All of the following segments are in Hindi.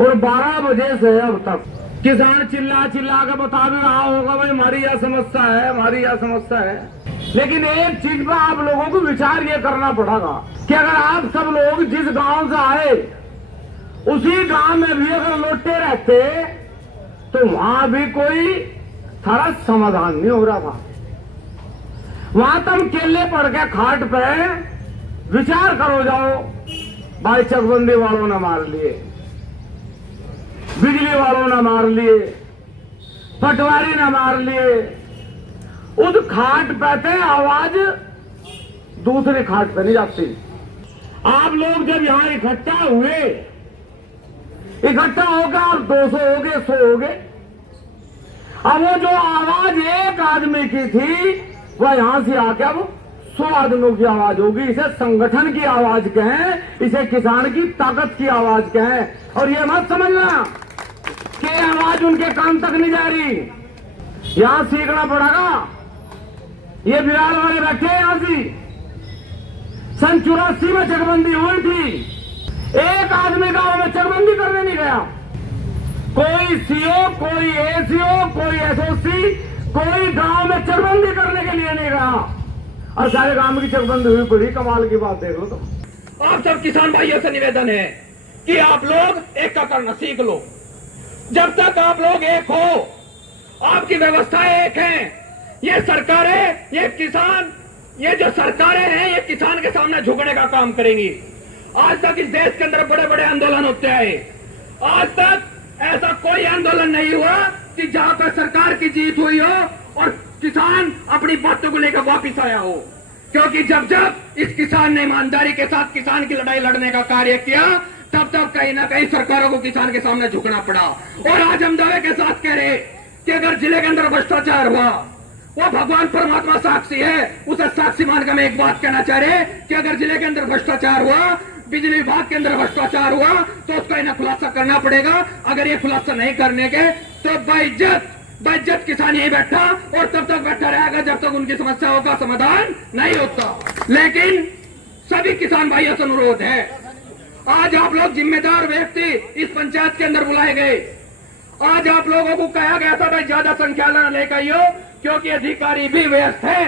और 12 बजे से अब तक किसान चिल्ला चिल्ला के बता भी रहा होगा भाई हमारी यह समस्या है, हमारी यह समस्या है। लेकिन एक चीज पर आप लोगों को विचार ये करना पड़ेगा कि अगर आप सब लोग जिस गांव से आए उसी गांव में भी अगर लौटते रहते तो वहां भी कोई सारा समाधान नहीं हो रहा था। वहां तुम केले पड़ के खाट पे विचार करो जाओ, भाई चकबंदी वालों ने मार लिए, बिजली वालों ने मार लिए, पटवारी ने मार लिए, उस खाट पे थे आवाज दूसरे खाट पे नहीं जाती। आप लोग जब यहां इकट्ठा हुए, इकट्ठा होकर आप 200 हो गए, 100 हो गए। अब वो जो आवाज एक आदमी की थी वह यहां से आके अब 100 आदमियों की आवाज होगी। इसे संगठन की आवाज कहें, इसे किसान की ताकत की आवाज कहें। और ये मत समझना कि आवाज उनके कान तक नहीं जा रही, यहां सीखना पड़ेगा। ये बिहार वाले बैठे यहां से सन 84 में चकबंदी हुई थी, एक आदमी गांव में चकबंदी करने नहीं गया। कोई सीओ, कोई एसीओ, कोई एसओसी, कोई गांव में चकबंदी करने के लिए नहीं गया और सारे गांव की चकबंदी हुई। बड़ी कमाल की बात देख लो। तो आप सब किसान भाइयों से निवेदन है कि आप लोग एक का करना सीख लो। जब तक आप लोग एक हो, आपकी व्यवस्थाएं एक हैं। ये सरकारें, ये किसान, ये जो सरकारें हैं ये किसान के सामने झुकने का काम करेंगी। आज तक इस देश के अंदर बड़े बड़े आंदोलन होते आए, आज तक ऐसा कोई आंदोलन नहीं हुआ कि जहां पर सरकार की जीत हुई हो और किसान अपनी बातों को लेकर वापिस आया हो। क्योंकि जब जब इस किसान ने ईमानदारी के साथ किसान की लड़ाई लड़ने का कार्य किया, तब तब कहीं ना कहीं सरकारों को किसान के सामने झुकना पड़ा। और आज हम दावे के साथ कह रहे कि अगर जिले के अंदर भ्रष्टाचार हुआ, वो भगवान परमात्मा साक्षी है, उसे साक्षी मानकर मैं एक बात कहना चाह रहे कि अगर जिले के अंदर भ्रष्टाचार हुआ, बिजली विभाग के अंदर भ्रष्टाचार हुआ, तो उसका इन्हें खुलासा करना पड़ेगा। अगर ये खुलासा नहीं करने के तो बाइज्जत किसान यही बैठा और तब तक बैठा रहेगा जब तक उनकी समस्याओं का समाधान नहीं होता। लेकिन सभी किसान भाइयों से अनुरोध है, आज आप लोग जिम्मेदार व्यक्ति इस पंचायत के अंदर बुलाए गए। आज आप लोगों को कहा गया था भाई ज्यादा संख्या न लेकर आइयो, क्योंकि अधिकारी भी व्यस्त हैं।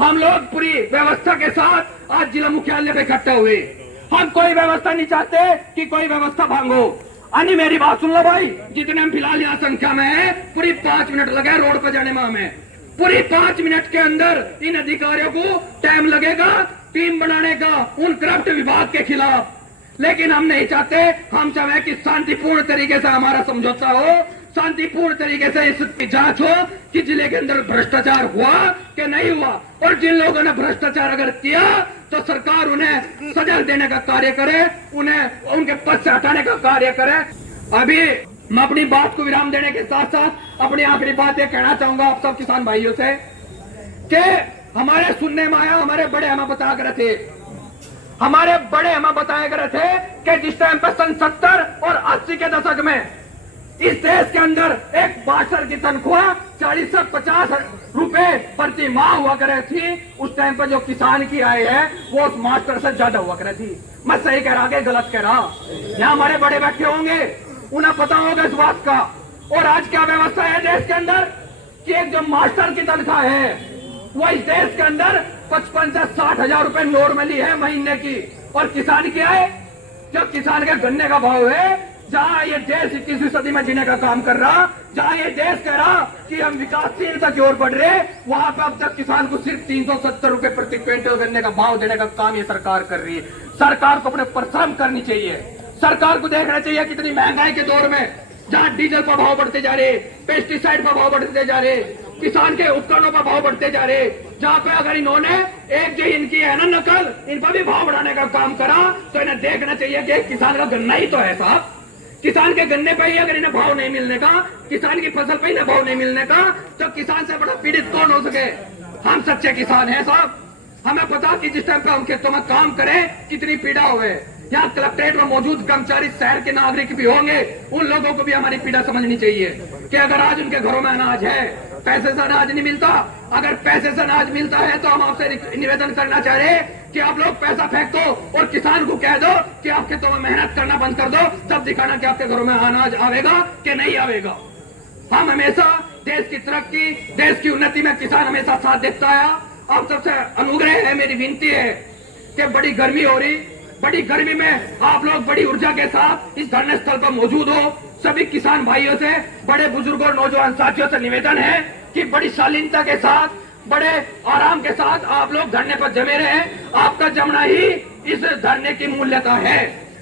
हम लोग पूरी व्यवस्था के साथ आज जिला मुख्यालय पे इकट्ठा हुए। हम कोई व्यवस्था नहीं चाहते कि कोई व्यवस्था भांगो। अनि मेरी बात सुन लो भाई, जितने हम फिलहाल यहाँ संख्या में है, पूरी 5 मिनट लगे रोड पर जाने में हमें। पूरी 5 मिनट के अंदर इन अधिकारियों को टाइम लगेगा टीम बनाने का उन करप्ट विभाग के खिलाफ। लेकिन हम नहीं चाहते, हम चाहे कि शांतिपूर्ण तरीके से हमारा समझौता हो, शांतिपूर्ण तरीके से इसकी जांच हो कि जिले के अंदर भ्रष्टाचार हुआ कि नहीं हुआ। और जिन लोगों ने भ्रष्टाचार अगर किया तो सरकार उन्हें सजा देने का कार्य करे, उन्हें उनके पद से हटाने का कार्य करे। अभी मैं अपनी बात को विराम देने के साथ साथ अपनी आखिरी बात ये कहना चाहूंगा आप सब किसान भाइयों से कि हमारे सुनने में आया, हमारे बड़े हमें बता कर थे, हमारे बड़े हमें बताया गए थे कि जिस टाइम पर सन 70 और 80 के दशक में इस देश के अंदर एक मास्टर की तनख्वाह 40 से 50 रुपए प्रति माह हुआ करे थी, उस टाइम पर जो किसान की आय है वो उस मास्टर से ज्यादा हुआ करे थी। मैं सही कह रहा कि गलत कह रहा? यहाँ हमारे बड़े बैठे होंगे, उन्हें पता होगा इस बात का। और आज क्या व्यवस्था है देश के अंदर कि एक जो मास्टर की तनख्वाह है वो इस देश के अंदर 55 से 60 हजार रुपए नॉर्मली है महीने की। और किसान की आय, जो किसान के गन्ने का भाव है, जहां ये देश 21वीं सदी में जीने का काम कर रहा, जहां ये देश कह रहा कि हम विकासशीलता की ओर बढ़ रहे, वहां पर अब तक किसान को सिर्फ 370 रुपए प्रति क्विंटल गन्ने का भाव देने का काम ये सरकार कर रही है। सरकार को अपने परिश्रम करनी चाहिए। सरकार को देखना चाहिए कितनी महंगाई के दौर में जहां डीजल पर भाव बढ़ते जा रहे, पेस्टिसाइड पर भाव बढ़ते जा रहे, किसान के उपकरणों पर भाव बढ़ते जा रहे, जहां पे अगर इन्होंने एक जो इनकी है ना नकल, इन पर भी भाव बढ़ाने का काम करा तो इन्हें देखना चाहिए कि किसान का गन्ना ही तो है साहब। किसान के गन्ने पर ही अगर इन्हें भाव नहीं मिलने का, किसान की फसल पर इन्हें भाव नहीं मिलने का, तो किसान से बड़ा पीड़ित कौन हो सके? हम सच्चे किसान हैं साहब। हमें पता कि जिस टाइम पे हम खेतों में काम करें कितनी पीड़ा हुए। यहाँ कलेक्ट्रेट में मौजूद कर्मचारी शहर के नागरिक भी होंगे, उन लोगों को भी हमारी पीड़ा समझनी चाहिए कि अगर आज उनके घरों में अनाज है, पैसे से अनाज नहीं मिलता, अगर पैसे से अनाज मिलता है तो हम आपसे निवेदन करना चाह रहे हैं कि आप लोग पैसा फेंक दो और किसान को कह दो कि आप खेतों में मेहनत करना बंद कर दो, तब दिखाना कि आपके घरों में अनाज आवेगा कि नहीं आवेगा। हम हमेशा देश की तरक्की, देश की उन्नति में किसान हमेशा साथ देता आया। आप सबसे अनुग्रह है, मेरी विनती है कि बड़ी गर्मी हो रही, बड़ी गर्मी में आप लोग बड़ी ऊर्जा के साथ इस धरने स्थल पर मौजूद हो। सभी किसान भाइयों से, बड़े बुजुर्गों, नौजवान साथियों से निवेदन है कि बड़ी शालीनता के साथ, बड़े आराम के साथ आप लोग धरने पर जमे रहे। आपका जमना ही इस धरने की मूल्यता है।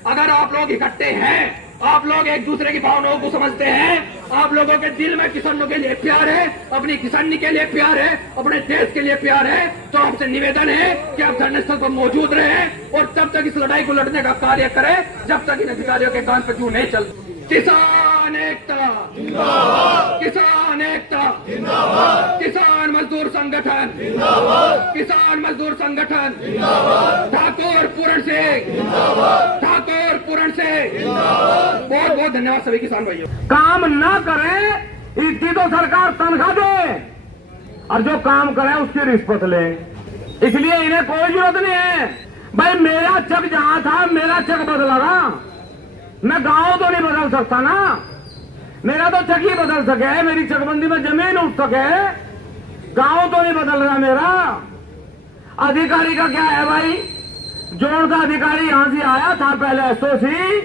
अगर आप लोग इकट्ठे हैं, आप लोग एक दूसरे की भावनाओं को समझते हैं, आप लोगों के दिल में किसानों के लिए प्यार है, अपनी किसानी के लिए प्यार है, अपने देश के लिए प्यार है, तो आपसे निवेदन है कि आप धरने स्थल पर मौजूद रहें और तब तक इस लड़ाई को लड़ने का कार्य करें जब तक इन अधिकारियों के कान पर जू नहीं चल। किसान एकता जिंदाबाद, किसान एकता जिंदाबाद, किसान मजदूर संगठन जिंदाबाद, किसान मजदूर संगठन जिंदाबाद, ठाकुर पूरण सिंह जिंदाबाद, ठाकुर पूरण सिंह जिंदाबाद। बहुत बहुत धन्यवाद सभी किसान भाइयों। काम ना करें इसकी तो सरकार तनख्वाह दे और जो काम करे उसकी रिश्वत ले, इसलिए इन्हें कोई जरूरत नहीं है। भाई मेरा चक जहां था मेरा चक बदला, मैं गांव तो नहीं बदल सकता ना, मेरा तो चक ही बदल सके, मेरी चकबंदी में जमीन उठ सके, गांव तो नहीं बदल रहा मेरा। अधिकारी का क्या है भाई, जोड़ का अधिकारी यहां से आया था पहले एसओसी,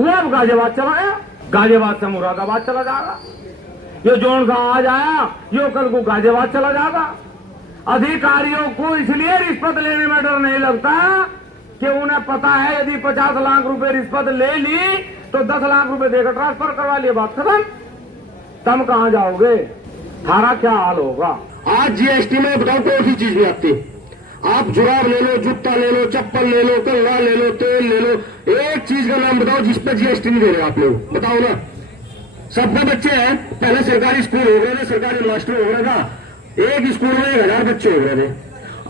वो अब गाजियाबाद चला गया, गाजियाबाद से मुरादाबाद चला जाएगा। ये जोड़ का आज आया, यो कल को गाजियाबाद चला जाएगा। अधिकारियों को इसलिए रिश्वत लेने में डर नहीं लगता कि उन्हें पता है यदि 50 लाख रुपए रिश्वत ले ली तो 10 लाख रुपए देकर ट्रांसफर करवा लिए, बात खत्म। तुम कहां जाओगे, थारा क्या हाल होगा। आज जीएसटी में बताओ कोई सी चीज नहीं आती। आप जुराब ले लो, जूता ले लो, चप्पल ले लो, कंगा ले लो, तेल ले लो, एक चीज का नाम बताओ जिस पे जीएसटी नहीं दे रहे आप लोग, बताओ ना। सबके बच्चे हैं, पहले सरकारी स्कूल हो गए थे, सरकारी मास्टर हो गया था, एक स्कूल में 1000 बच्चे हो गए थे।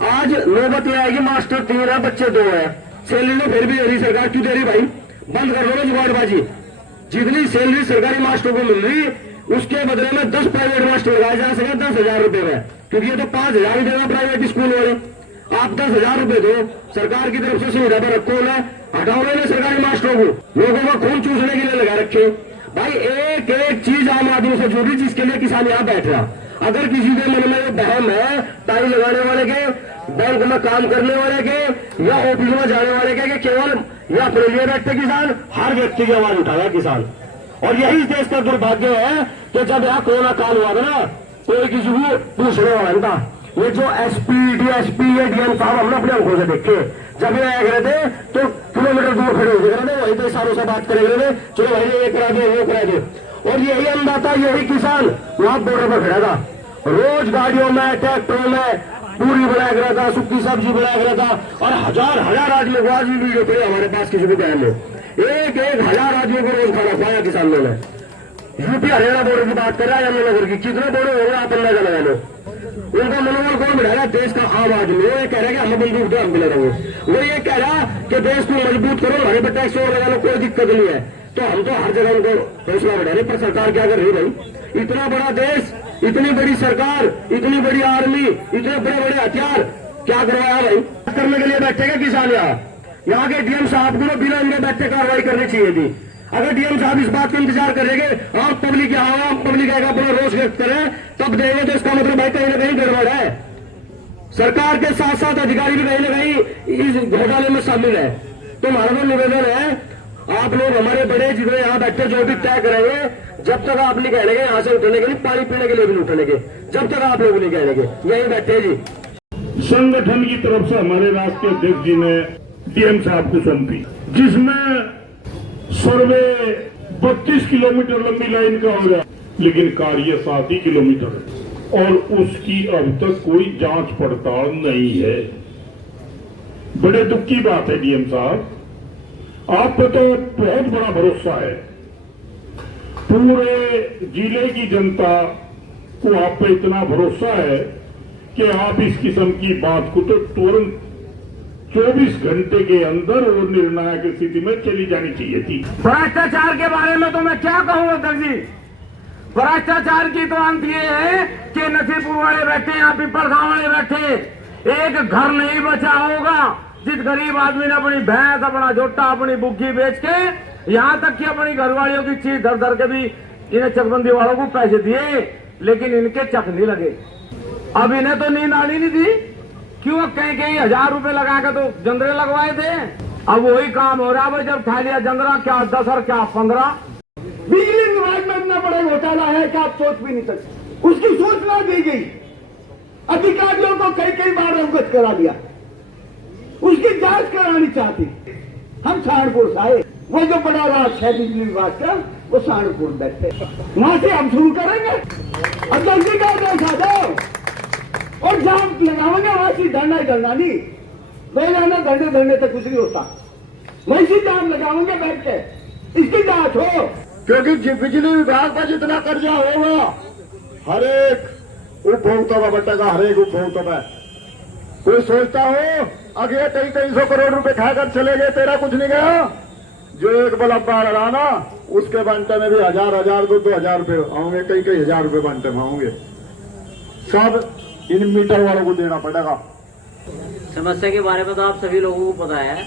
आज नौबत यह आएगी मास्टर 3 है, बच्चे 2 है, सैलरी तो फिर भी दे रही सरकार, क्यों दे रही भाई। बंद कर दो ना जुगाड़बाजी। जितनी सैलरी सरकारी मास्टरों को मिल रही उसके बदले में 10 प्राइवेट मास्टर लगाए जा सके 10,000 रुपए में, क्योंकि ये तो 5,000 ही देगा प्राइवेट स्कूल वाले। आप 10,000 रुपए दो, सरकार की तरफ से सुविधा पर रखो ना, हटाओ ना सरकारी मास्टरों को, लोगों का खून चूसने के लिए लगा रखे। भाई एक एक चीज आम आदमी से जुड़ी जिसके लिए किसान यहाँ बैठ रहा। अगर किसी के मन में बहम है टाई लगाने वाले के, बैंक में काम करने वाले के या ऑफिस में जाने वाले के केवल या अपने लिए बैठते किसान, हर व्यक्ति की आवाज उठाया किसान। और यही इस देश का दुर्भाग्य है कि जब यहाँ कोरोना काल हुआ ना, कोई किसी को पूछने वाला नहीं था। ये जो एसपी, डीएसपी, ये डीएम साहब हमने अपने आंखों से देखे, जब ये आए रहे थे तो किलोमीटर दूर खड़े हो गए थे, वहीं पे सारों से बात करे गए थे, चलो भाई ये करा दे, वो करा दे। और यही अंदाता, यही किसान वहां बॉर्डर पर खड़ा था, रोज गाड़ियों में, ट्रैक्टरों में पूरी बनाया रहा था, सूखी सब्जी बनाया रहा था, और हजार हजार आदमियों को, आज भी वीडियो पड़े हमारे पास किसी भी बयान में, एक एक हजार आदमियों को रोज खाना खुआया किसानों ने। यूपी हरियाणा बॉर्डर की बात कर रहा है, यमुनानगर की, कितने बॉर्डर हो गए आप अंदाजा लगा लो। उनका मनोबल कौन बढ़ा रहा है, देश का आम आदमी। वो ये कह रहा है कि हमें बंदूक दो, हम भी लड़ेंगे। वो ये कह रहा कि देश को मजबूत करो, हमारे पे टैक्स और लगा लो, कोई दिक्कत नहीं है। तो हम तो हर जगह उनको हौसला बढ़ा रहे, पर सरकार क्या कर रही है भाई। इतना बड़ा देश, इतनी बड़ी सरकार, इतनी बड़ी आर्मी, इतने बड़े बड़े हथियार, क्या करवाया भाई। करने के लिए बैठेगा किसान यहाँ के डीएम साहब को बिना इनके बैठे कार्रवाई करनी चाहिए थी। अगर डीएम साहब इस बात का इंतजार करेंगे आप पब्लिक यहाँ पब्लिक आएगा अपना रोष व्यक्त करें तब देंगे, तो इसका मतलब भाई कहीं ना कहीं गड़बड़ है। सरकार के साथ साथ अधिकारी भी कहीं ना कहीं इस घोटाले में शामिल है। तो हमारा तो निवेदन है, आप लोग हमारे बड़े जितने यहाँ बैठे जो भी तय करेंगे, जब तक आप नहीं कहने यहाँ से उठने के लिए, पानी पीने के लिए भी नहीं उठने के, जब तक आप लोग नहीं कहने यही बैठे जी। संगठन की तरफ से हमारे राष्ट्रीय अध्यक्ष जी ने डीएम साहब को सौंपी, जिसमें सर्वे 32 किलोमीटर लंबी लाइन का हो गया, लेकिन कार्य 7 ही किलोमीटर है और उसकी अब तक कोई जांच पड़ताल नहीं है। बड़े दुख की बात है डीएम साहब, आप पे तो बहुत बड़ा भरोसा है, पूरे जिले की जनता को आप पे इतना भरोसा है कि आप इस किस्म की बात को तो तुरंत 24 घंटे के अंदर वो निर्णायक स्थिति में चली जानी चाहिए थी। भ्रष्टाचार के बारे में तो मैं क्या कहूँ अध्यक्ष जी। भ्रष्टाचार की तो अंत ये है कि नसीपुर वाले बैठे, यहाँ पीपल गांव वाले बैठे, एक घर नहीं बचा होगा जिस गरीब आदमी ने अपनी भैंस, अपना जोटा, अपनी बुग्गी बेच के, यहाँ तक कि अपनी घरवालियों की चीज धर धर के भी इन्हें चकबंदी वालों को पैसे दिए, लेकिन इनके चक नहीं लगे। अब इन्हें तो नींद आनी नहीं थी, क्यों? कहीं कहीं 1000 रुपए लगा के तो जंदरे लगवाए थे। अब वही काम हो रहा है, जब खा लिया जंदरा, क्या 10 और क्या 15। बिजली विभाग में इतना बड़ा घोटाला है कि आप सोच भी नहीं सकते। उसकी सूचना दी गई, अधिकारियों को कई कई बार अवगत करा दिया, उसकी जांच करानी चाहती। हम सहारनपुर से आए, वो जो बड़ा राज है बिजली विभाग का, वो सहारनपुर बैठे, वहां से हम शुरू करेंगे। अब जल्दी का आदेश दो और जाम लगाओगे, वहां से धरना ही धरना नहीं, पहले धरने धरने तक कुछ नहीं होता, वहीं से जाम लगाओगे बैठ के, इसकी जांच हो। क्योंकि बिजली विभाग का जितना कर्जा होगा हर एक उपभोक्ता में बटेगा, हर एक उपभोक्ता में। कोई सोचता हो आगे कई 100 करोड़ रुपए खाकर चले गए, तेरा कुछ नहीं गया। जो एक बल्ब बाढ़ रहा ना, उसके बंटे में भी 1000 2,000 रुपए होंगे, कई 1000 रुपए बंटे में होंगे। सब इन मीटर वालों को देना पड़ेगा। समस्या के बारे में तो आप सभी लोगों को पता है,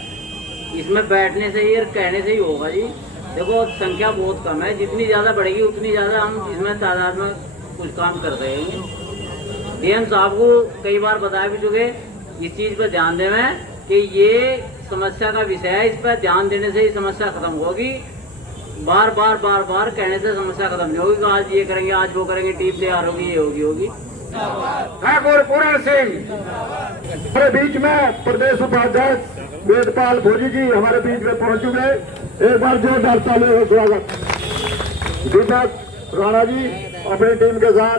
इसमें बैठने से ही और कहने से ही होगा जी। देखो संख्या बहुत कम है, जितनी ज्यादा बढ़ेगी उतनी ज्यादा हम इसमें तादाद में कुछ काम कर रहेंगे। डीएम साहब को कई बार बताया भी चुके, इस चीज पर ध्यान दें कि ये समस्या का विषय है, इस पर ध्यान देने से ही समस्या खत्म होगी। बार बार कहने से समस्या खत्म नहीं होगी। आज ये करेंगे, आज वो करेंगे, टीम तैयार होगी, ये होगी। ठाकुर पूरण सिंह हमारे बीच में, प्रदेश उपाध्यक्ष वेदपाल भोजी जी हमारे बीच में पहुंच चुके। एक बार जोरदार तालियों से स्वागत। दीपक राणा जी अपनी टीम के साथ,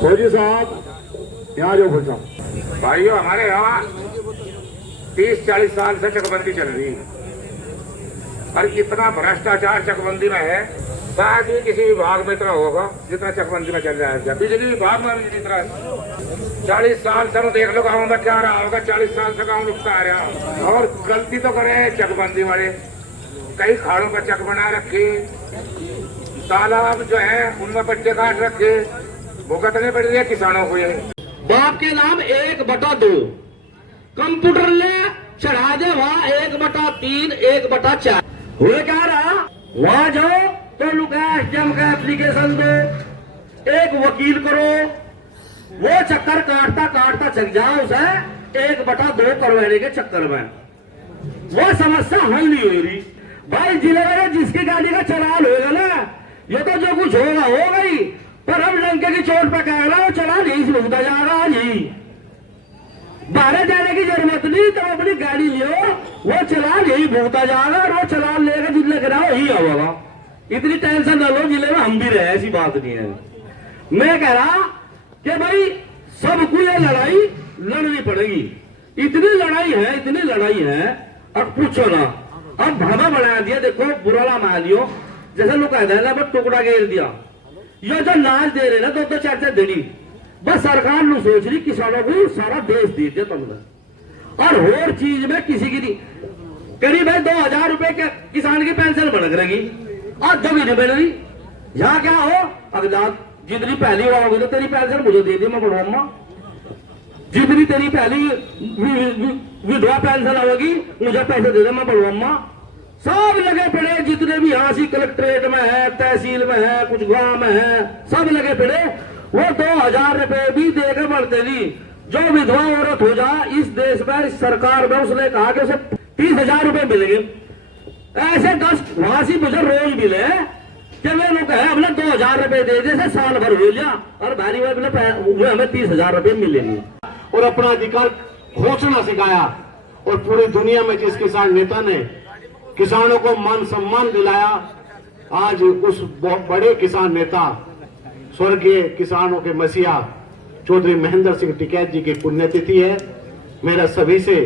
भोजी साहब यहाँ जो भोज साहब। भाइयों, हमारे यहाँ 30-40 साल से चकबंदी चल रही है, और इतना भ्रष्टाचार चकबंदी में है, शायद ही किसी विभाग में इतना होगा जितना चकबंदी में चल रहा है। बिजली विभाग में भी जितना 40 साल से देख लो गाँव में क्या रहा होगा, 40 साल से गाँव रुकता आ रहा। और गलती तो करे चकबंदी वाले, कई खाड़ों पर चक बना रखे, तालाब जो है उनमें पट्टे काट रखे, भुगतने पड़ रही है किसानों को। ये बाप के नाम 1/2 कंप्यूटर ले चढ़ा दे, वहाँ 1/3 1/4 हुए क्या रहा। वहाँ जाओ तो लुकाश जम का एप्लीकेशन दो, एक वकील करो, वो चक्कर काटता चल जाओ उसे 1/2 करवाने के चक्कर में। वो समस्या हल नहीं हो रही भाई। जिले में जिसकी गाड़ी का चलान होगा ना, ये तो जो कुछ होगा हो गई, पर हम लंके की चोट पर कह रहा हूं, चलान ही भुगता जाएगा। नहीं बाहर जाने की जरूरत नहीं, तो अपनी गाड़ी लियो, वो चलान यही भुगता जाएगा, और वो चलान लेकर जिले गिरा वही होगा। इतनी टेंशन न लो, जिले में हम भी रहे, ऐसी बात नहीं है। मैं कह रहा कि भाई सबको ये लड़ाई लड़नी पड़ेगी। इतनी लड़ाई है, अब पूछो ना। अब भागा बना दिया, देखो बुरा मान लियो, जैसे लोग कहते हैं ना, टुकड़ा घेर दिया। ये जो नाच दे रहे ना 2-4 देनी, बस सरकार ने सोच रही किसानों को सारा देश दे दिया तुमने, और चीज में किसी की नहीं करीब है। 2000 रुपए के किसान की पेंशन बढ़ रहेगी, और जो भी नहीं मिल रही। यहाँ क्या हो, अगला जितनी पहली होगी तो तेरी पेंशन मुझे दे दी, मैं बढ़ाऊंगा। जितनी तेरी पहली विधवा पेंशन होगी मुझे पैसे दे दे, मैं बढ़ाऊंगा। सब लगे पड़े, जितने भी यहाँ सी कलेक्ट्रेट में है, तहसील में है, कुछ गांव में है, सब लगे पड़े। वो 2000 रुपए भी देकर बढ़ते नहीं। जो विधवा औरत हो जाए इस देश में, इस सरकार में, उसने कहा कि उसे 30,000 रुपए मिलेंगे। ऐसे 10 वहां से मुझे रोज मिले कि वे लोग है हमने 2000 रुपए दे दे, साल भर हो गया, और भारी वो हमें 30,000 रुपए मिलेंगे। और अपना अधिकार घोषणा सिखाया, और पूरी दुनिया में जिस किसान नेता ने किसानों को मान सम्मान दिलाया, आज उस बहुत बड़े किसान नेता स्वर्गीय किसानों के मसीहा चौधरी महेंद्र सिंह टिकैत जी की पुण्यतिथि है। मेरा सभी से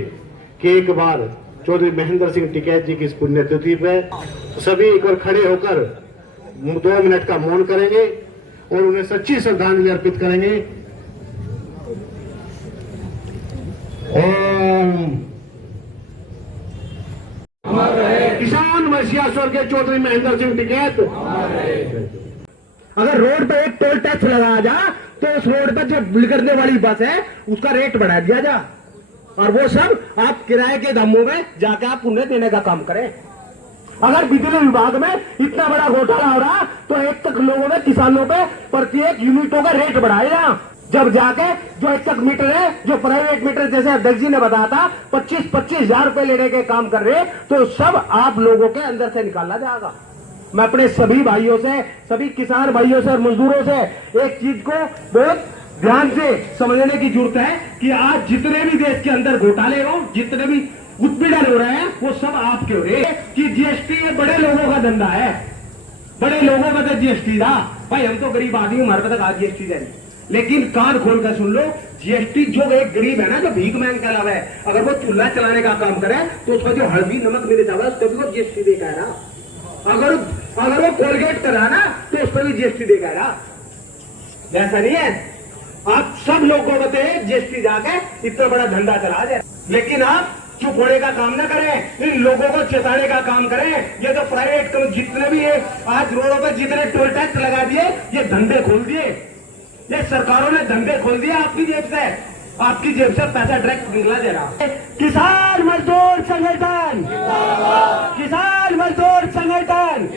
कि एक बार चौधरी महेंद्र सिंह टिकैत जी की इस पुण्यतिथि पे सभी एक बार खड़े होकर 2 मिनट का मौन करेंगे और उन्हें सच्ची श्रद्धांजलि अर्पित करेंगे। और राम। किसान मसीहा के चौधरी महेंद्र सिंह टिकैत। अगर रोड पे एक टोल टैक्स लगाया जा तो उस रोड पर जो गुजरने वाली बस है उसका रेट बढ़ा दिया जा, और वो सब आप किराए के दामों में जाके आप उन्हें देने का काम करें। अगर बिजली विभाग में इतना बड़ा घोटाला हो रहा तो एक तक लोगों ने किसानों पे प्रत्येक यूनिटों का रेट बढ़ाया, जब जाके जो एक तक मीटर है, जो प्राइवेट मीटर जैसे अध्यक्ष जी ने बताया था 25-25 हजार रुपए लेने के काम कर रहे, तो सब आप लोगों के अंदर से निकाला जाएगा। मैं अपने सभी भाइयों से, सभी किसान भाइयों से और मजदूरों से एक चीज को बहुत ध्यान से समझने की जरूरत है कि आज जितने भी देश के अंदर घोटाले हो, जितने भी उत्पीड़न हो रहे हैं, वो सब आपके हो रहे हैं कि जीएसटी ये बड़े लोगों का धंधा है, बड़े लोगों का तो जीएसटी था। भाई हम तो गरीब आदमी, हमारे पास आज जीएसटी दे, लेकिन कान खोल कर सुन लो, जीएसटी जो एक गरीब है ना, जो भीख मैंग का अलावा है, अगर वो चूल्हा चलाने का काम करे तो उसका जो हल्दी नमक मिले चावल उस पर भी वो जीएसटी देगा ना। अगर वो कोलगेट करा ना तो उस पर भी जीएसटी देगा ना। ऐसा नहीं है, आप सब लोगों को जीएसटी जाके इतना बड़ा धंधा चला जाए, लेकिन आप चुप होने का काम ना करें, इन लोगों को चेताने का काम करें। ये तो प्राइवेट जितने भी है आज रोडों पर जितने टोल टैक्स लगा दिए, ये धंधे खोल दिए, ये सरकारों ने धंधे खोल दिए आपकी जेब से, आपकी जेब से पैसा डायरेक्ट निकला दे रहा। किसान मजदूर संगठन, किसान मजदूर संगठन